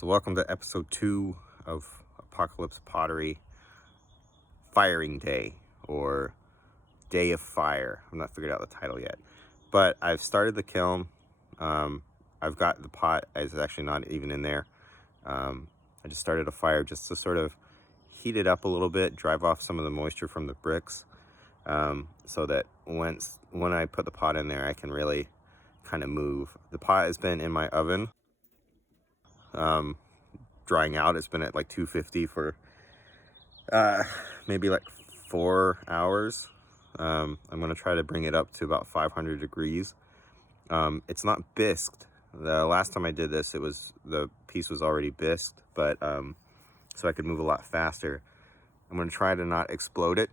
So welcome to episode 2 of Apocalypse Pottery Firing Day, or Day of Fire. I'm not figured out the title yet, but I've started the kiln. I've got the pot. It's actually not even in there. I just started a fire just to sort of heat it up a little bit, drive off some of the moisture from the bricks, so that when I put the pot in there, I can really kind of move. The pot has been in my oven, drying out. It's been at like 250 for maybe like 4 hours. I'm gonna try to bring it up to about 500 degrees. It's not bisqued. The last time I did this, the piece was already bisqued, but so I could move a lot faster. I'm gonna try to not explode it.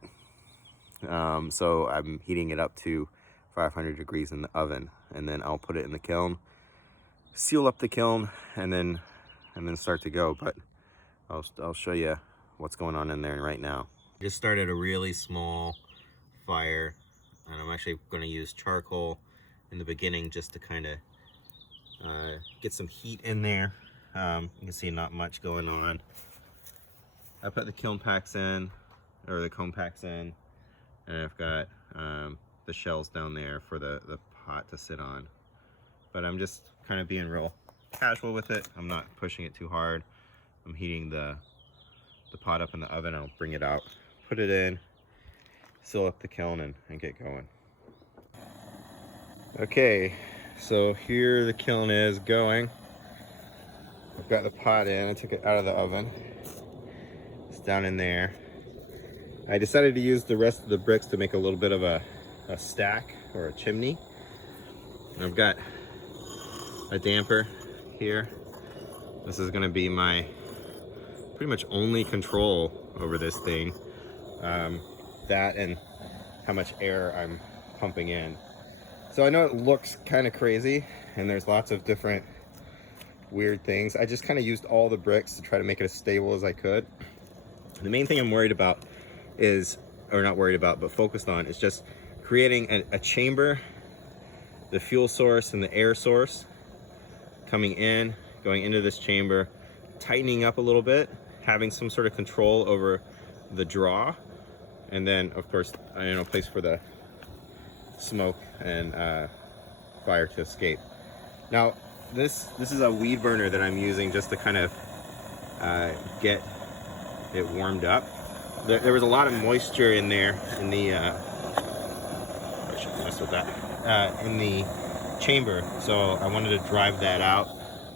So I'm heating it up to 500 degrees in the oven, and then I'll put it in the kiln, seal up the kiln, and then start to go. But I'll show you what's going on in there right now. Just started a really small fire, and I'm actually going to use charcoal in the beginning just to kind of get some heat in there. You can see not much going on. I put the kiln packs in, or the cone packs in, and I've got the shells down there for the pot to sit on. But I'm just kind of being real casual with it. I'm not pushing it too hard. I'm heating the pot up in the oven. I'll bring it out, put it in, seal up the kiln, and get going. Okay, so here the kiln is going. I've got the pot in. I took it out of the oven. It's down in there. I decided to use the rest of the bricks to make a little bit of a stack or a chimney. And I've got a damper here. This is going to be my pretty much only control over this thing. That and how much air I'm pumping in. So I know it looks kind of crazy, and there's lots of different weird things. I just kind of used all the bricks to try to make it as stable as I could. The main thing I'm worried about is, or not worried about, but focused on, is just creating a chamber, the fuel source and the air source coming in, going into this chamber, tightening up a little bit, having some sort of control over the draw, and then of course a place for the smoke and fire to escape. Now this is a weed burner that I'm using just to kind of get it warmed up. There was a lot of moisture in there in the I shouldn't mess with that in the chamber, so I wanted to drive that out.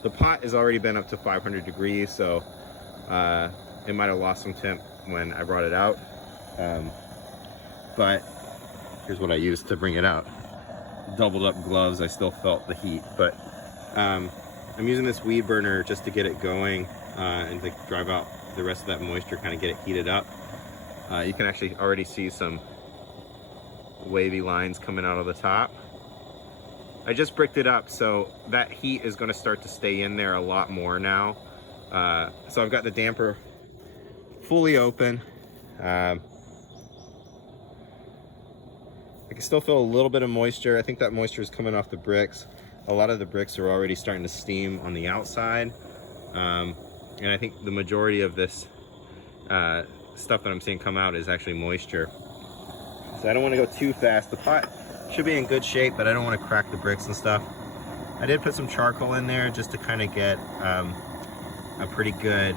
The pot has already been up to 500 degrees, so it might have lost some temp when I brought it out, but here's what I used to bring it out. Doubled up gloves. I still felt the heat, but I'm using this weed burner just to get it going and to drive out the rest of that moisture, kind of get it heated up. You can actually already see some wavy lines coming out of the top. I just bricked it up, so that heat is going to start to stay in there a lot more now. So I've got the damper fully open. I can still feel a little bit of moisture. I think that moisture is coming off the bricks. A lot of the bricks are already starting to steam on the outside. And I think the majority of this stuff that I'm seeing come out is actually moisture. So I don't want to go too fast. The pot should be in good shape, but I don't want to crack the bricks and stuff. I did put some charcoal in there just to kind of get a pretty good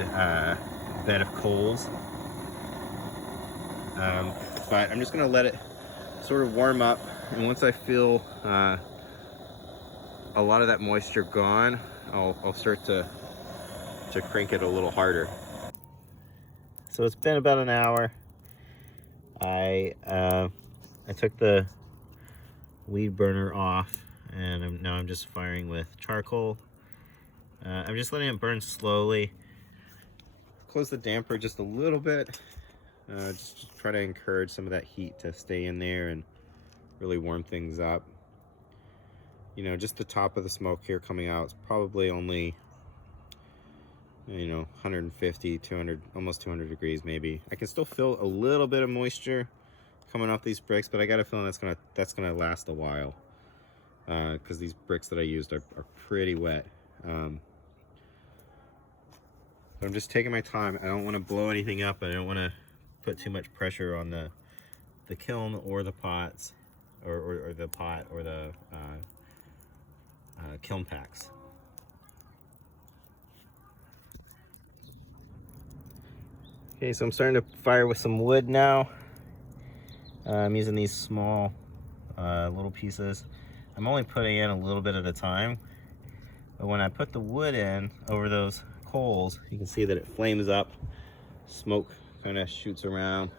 bed of coals. But I'm just going to let it sort of warm up, and once I feel a lot of that moisture gone, I'll start to crank it a little harder. So it's been about an hour. I took the weed burner off, and now I'm just firing with charcoal. I'm just letting it burn slowly. Close the damper just a little bit, just to try to encourage some of that heat to stay in there and really warm things up. You know, just the top of the smoke here coming out, it's probably only 150, 200, almost 200 degrees maybe. I can still feel a little bit of moisture coming off these bricks, but I got a feeling that's gonna last a while, because these bricks that I used are pretty wet. So I'm just taking my time. I don't want to blow anything up. I don't want to put too much pressure on the kiln or the pots, or the pot or the kiln packs. Okay, so I'm starting to fire with some wood now. I'm using these small little pieces. I'm only putting in a little bit at a time, but when I put the wood in over those coals, you can see that it flames up. Smoke kind of shoots around,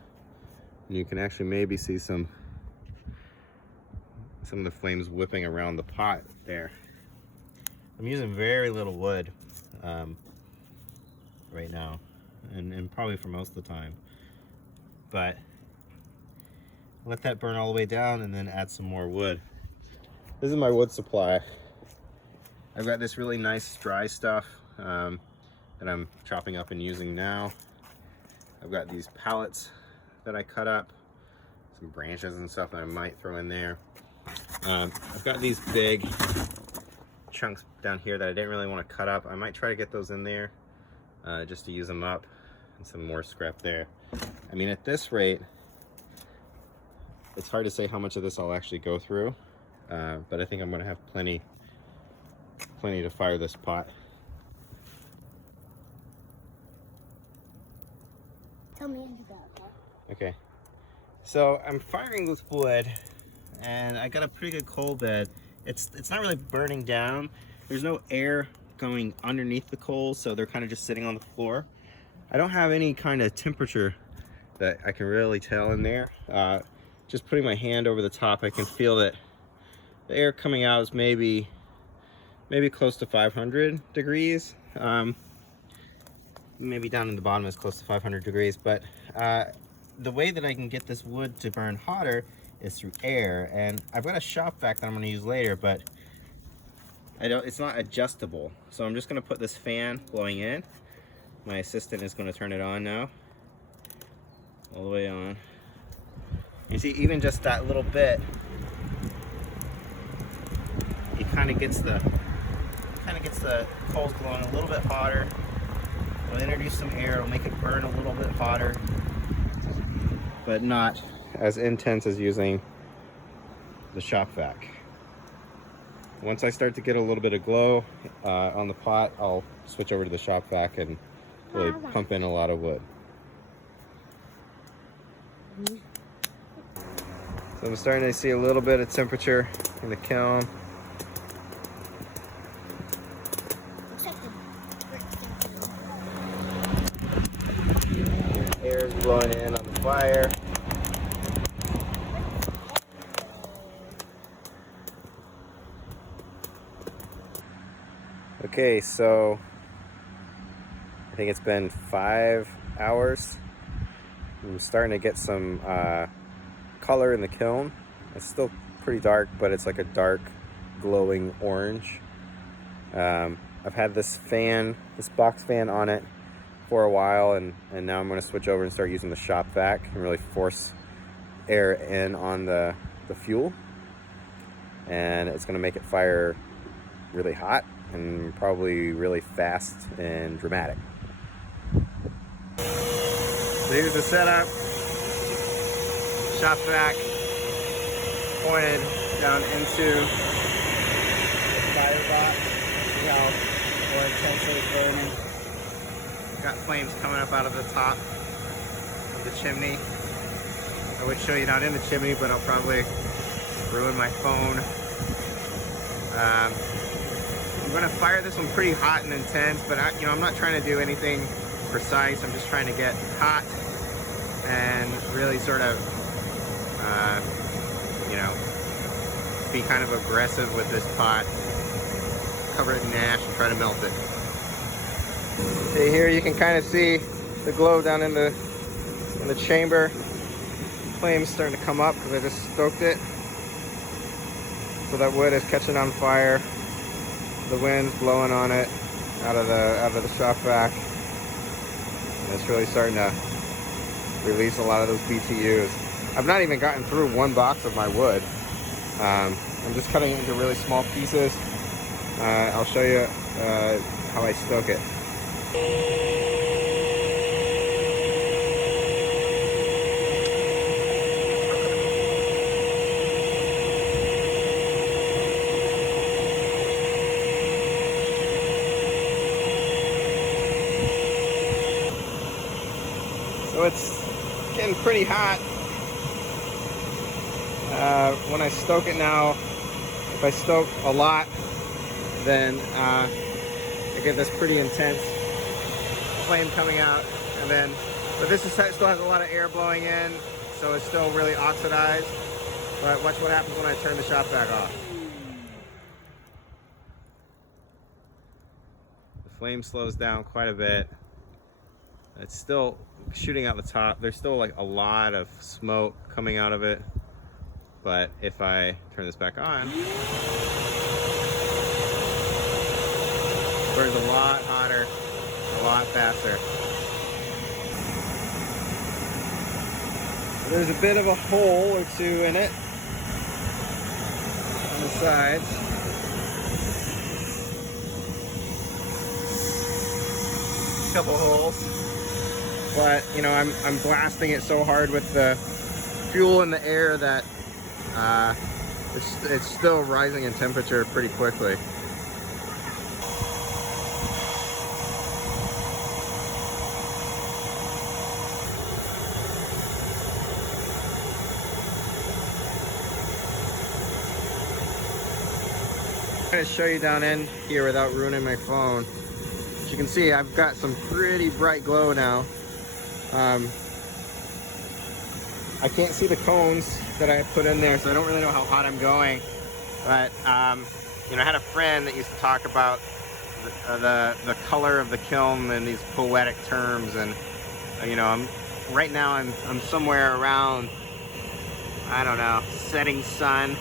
and you can actually maybe see some of the flames whipping around the pot there. I'm using very little wood right now, and probably for most of the time, but let that burn all the way down and then add some more wood. This is my wood supply. I've got this really nice dry stuff that I'm chopping up and using now. I've got these pallets that I cut up, some branches and stuff that I might throw in there. I've got these big chunks down here that I didn't really want to cut up. I might try to get those in there just to use them up, and some more scrap there. I mean, at this rate, it's hard to say how much of this I'll actually go through, but I think I'm going to have plenty to fire this pot. Tell me as you go, okay? Okay, so I'm firing with wood, and I got a pretty good coal bed. It's not really burning down. There's no air going underneath the coals, so they're kind of just sitting on the floor. I don't have any kind of temperature that I can really tell in there. Just putting my hand over the top, I can feel that the air coming out is maybe close to 500 degrees. Maybe down in the bottom is close to 500 degrees, but the way that I can get this wood to burn hotter is through air, and I've got a shop vac that I'm going to use later, but it's not adjustable. So I'm just going to put this fan blowing in. My assistant is going to turn it on now, all the way on. You see, even just that little bit, it kind of gets the coals glowing a little bit hotter. It'll introduce some air, it'll make it burn a little bit hotter, but not as intense as using the shop vac. Once I start to get a little bit of glow on the pot, I'll switch over to the shop vac and really pump in a lot of wood. So I'm starting to see a little bit of temperature in the kiln. Air is blowing in on the fire. Okay, so I think it's been 5 hours. I'm starting to get some color in the kiln. It's still pretty dark, but it's like a dark glowing orange. I've had this box fan on it for a while, and now I'm going to switch over and start using the shop vac and really force air in on the fuel, and it's going to make it fire really hot and probably really fast and dramatic. So here's the setup. Shop vac pointed down into the fire box. See how more intensely it's burning. Got flames coming up out of the top of the chimney. I would show you not in the chimney, but I'll probably ruin my phone. I'm going to fire this one pretty hot and intense, but I'm not trying to do anything precise. I'm just trying to get hot and really sort of be kind of aggressive with this pot. Cover it in ash and try to melt it. Okay, here you can kind of see the glow down in the chamber. Flames starting to come up because I just stoked it. So that wood is catching on fire. The wind's blowing on it out of the shop vac, and it's really starting to release a lot of those BTUs. I've not even gotten through one box of my wood. I'm just cutting it into really small pieces. I'll show you how I stoke it. So it's getting pretty hot. When I stoke it now, if I stoke a lot, then I get this pretty intense flame coming out. And then, but this still has a lot of air blowing in, so it's still really oxidized. But watch what happens when I turn the shop vac off. The flame slows down quite a bit. It's still shooting out the top. There's still like a lot of smoke coming out of it. But if I turn this back on, it burns a lot hotter, a lot faster. There's a bit of a hole or two in it on the sides. A couple holes. But you know, I'm blasting it so hard with the fuel in the air that it's still rising in temperature pretty quickly. I'm going to show you down in here without ruining my phone. As you can see, I've got some pretty bright glow now. I can't see the cones that I put in there, so I don't really know how hot I'm going. But you know, I had a friend that used to talk about the color of the kiln and these poetic terms, and you know, right now I'm somewhere around, I don't know, setting sun,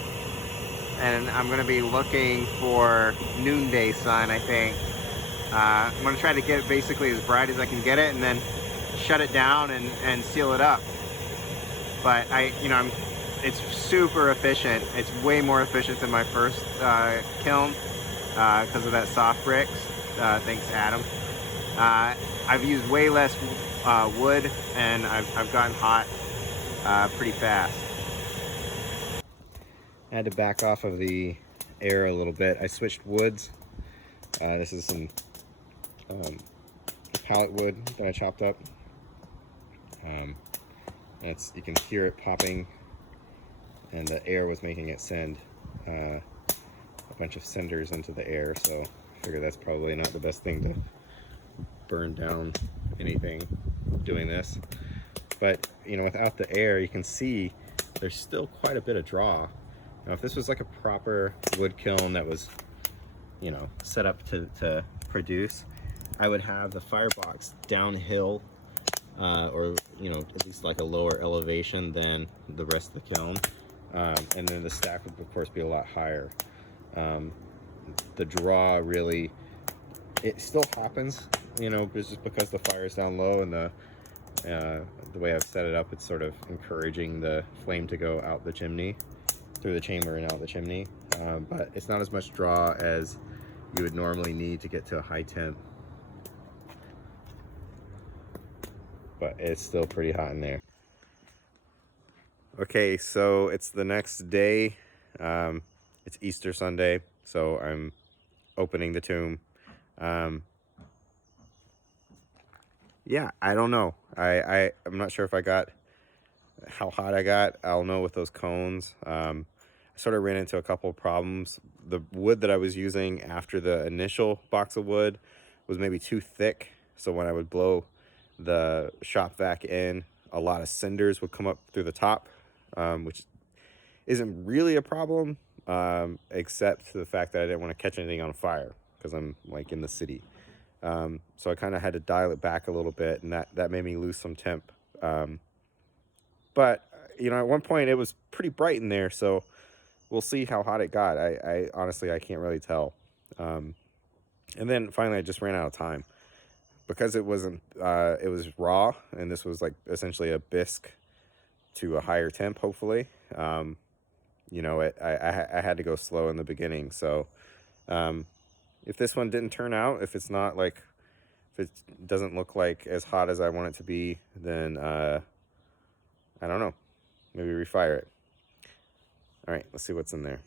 and I'm gonna be looking for noonday sun, I think. I'm gonna try to get it basically as bright as I can get it, and then shut it down and seal it up. But it's super efficient. It's way more efficient than my first kiln because of that soft bricks. Thanks, Adam. I've used way less wood, and I've gotten hot pretty fast. I had to back off of the air a little bit. I switched woods. This is some pallet wood that I chopped up. You can hear it popping, and the air was making it send a bunch of cinders into the air, so I figure that's probably not the best thing to burn down anything doing this. But you know, without the air, you can see there's still quite a bit of draw. Now if this was like a proper wood kiln that was, you know, set up to produce, I would have the firebox downhill, or you know, at least like a lower elevation than the rest of the kiln, and then the stack would of course be a lot higher. The draw really, it still happens, you know, just because the fire's down low, and the way I've set it up, it's sort of encouraging the flame to go out the chimney, through the chamber and out the chimney, but it's not as much draw as you would normally need to get to a high temp. But it's still pretty hot in there. Okay, so it's the next day. It's Easter Sunday, so I'm opening the tomb. Yeah, I don't know. I'm not sure if I got how hot I got. I'll know with those cones. I sort of ran into a couple of problems. The wood that I was using after the initial box of wood was maybe too thick, so when I would blow the shop vac in, a lot of cinders would come up through the top, which isn't really a problem, except the fact that I didn't want to catch anything on fire because I'm like in the city. So I kind of had to dial it back a little bit, and that made me lose some temp. But you know, at one point it was pretty bright in there, so we'll see how hot it got. I honestly, I can't really tell. And then finally I just ran out of time. Because it wasn't, it was raw, and this was like essentially a bisque to a higher temp, hopefully. You know, I had to go slow in the beginning. So if this one didn't turn out, if it's not like, if it doesn't look like as hot as I want it to be, then I don't know, maybe refire it. All right, let's see what's in there.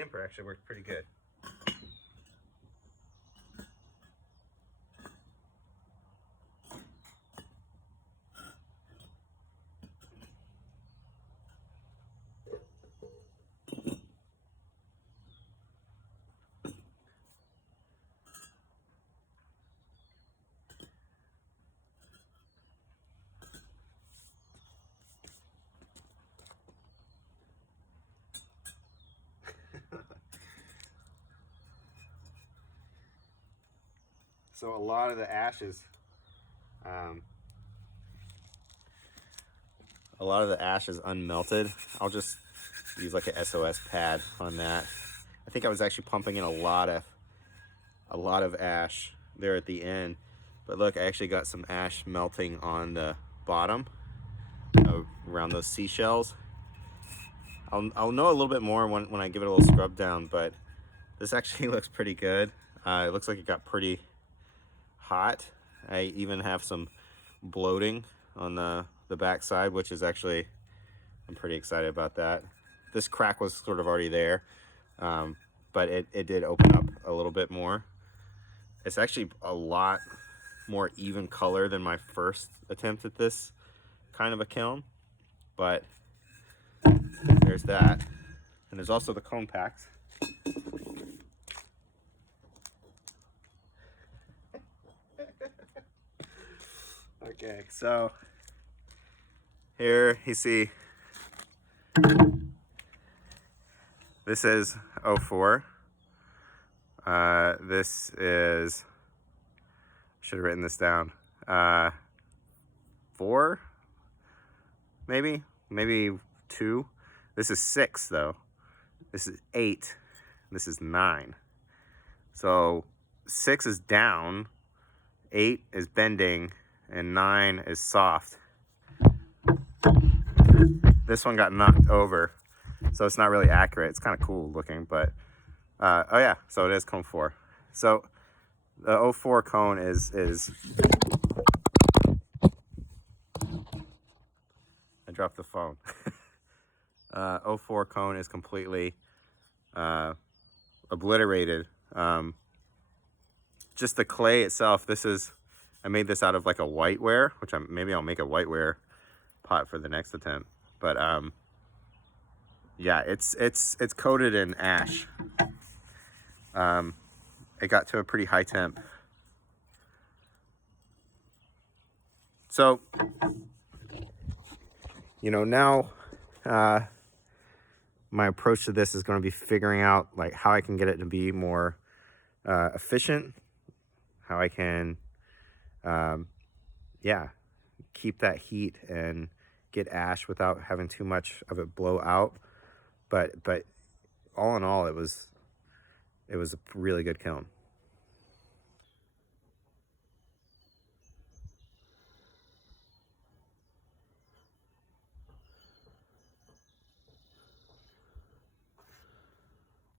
stamper actually worked pretty good. So a lot of the ashes, unmelted. I'll just use like a SOS pad on that. I think I was actually pumping in a lot of ash there at the end, but look, I actually got some ash melting on the bottom around those seashells. I'll know a little bit more when I give it a little scrub down, but this actually looks pretty good. It looks like it got pretty hot. I even have some bloating on the back side, which is actually, I'm pretty excited about that. This crack was sort of already there, but it did open up a little bit more. It's actually a lot more even color than my first attempt at this kind of a kiln, but there's that. And there's also the cone packs. Okay, so here you see this is 04. This is, should have written this down, 4, maybe 2. This is 6 though. This is 8. This is 9. So 6 is down, 8 is bending, and 9 is soft. This one got knocked over, so it's not really accurate. It's kind of cool looking, but oh yeah, so it is cone 4. So the 04 cone is I dropped the phone. 04 cone is completely obliterated. Just the clay itself, I made this out of like a whiteware, which maybe I'll make a whiteware pot for the next attempt. But yeah, it's coated in ash. It got to a pretty high temp. So, you know, now my approach to this is going to be figuring out like how I can get it to be more efficient, how I can yeah, keep that heat and get ash without having too much of it blow out. But all in all, it was a really good kiln.